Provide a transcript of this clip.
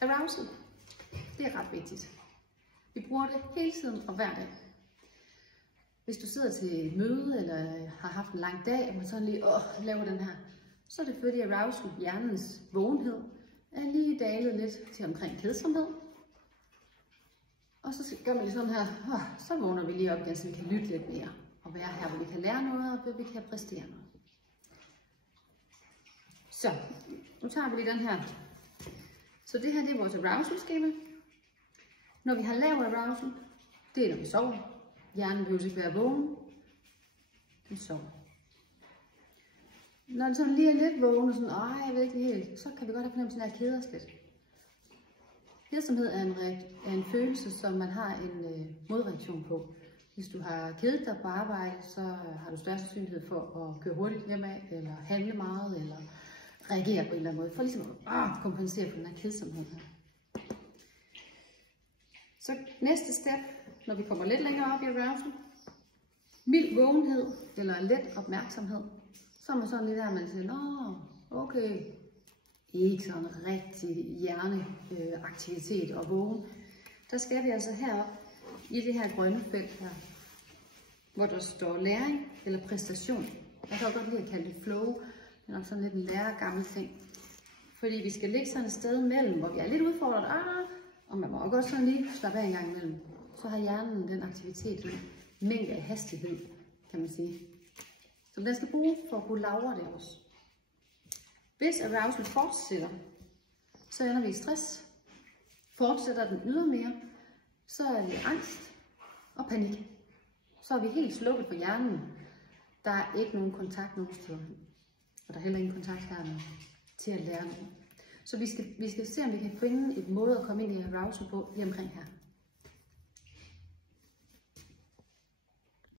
Arousal, det er ret vigtigt. Vi bruger det hele tiden og hver dag. Hvis du sidder til et møde eller har haft en lang dag, og man sådan lige laver den her, så er det fordi arousal, hjernens vågenhed, er lige dalet lidt til omkring kedsomhed. Og så gør man lige sådan her, så vågner vi lige op igen, så vi kan lytte lidt mere og være her, hvor vi kan lære noget, og hvor vi kan præstere noget. Så, nu tager vi lige den her. Så det her, det er vores arousal-skema. Når vi har lav arousal, det er når vi sover. Hjernen behøver ikke være vågen. Den sover. Når den sådan lige er lidt vågen og sådan, jeg ved ikke helt, så kan vi godt have fornemmelsen af at kede os lidt. Kedsomhed er en følelse, som man har en modreaktion på. Hvis du har kedet dig på arbejde, så har du større sandsynlighed for at køre hurtigt hjemme, eller handle meget, eller reagere på en eller anden måde, for ligesom at kompensere for den her kedsomhed. Så næste step, når vi kommer lidt længere op i arousal, mild vågenhed, eller let opmærksomhed, så er man sådan lidt der, man siger, okay, ikke sådan rigtig hjerneaktivitet og vågen. Der skal vi altså herop i det her grønne felt her, hvor der står læring eller præstation. Jeg kan godt lide at kalde det flow. Det er nok sådan lidt en læregammel ting. Fordi vi skal ligge sådan et sted mellem, hvor vi er lidt udfordret, og man må også godt sådan lige slappe af en gang imellem. Så har hjernen den aktivitet, den mængde af hastighed, kan man sige. Så den skal bruge for at kunne lagre det også. Hvis arousal fortsætter, så ender vi i stress. Fortsætter den ydermere, så er vi angst og panik. Så er vi helt slukket på hjernen. Der er ikke nogen kontakt nogen steder. Og der er heller ingen kontakt her til at lære noget. Så vi skal se, om vi kan finde et måde at komme ind i arousal på lige omkring her.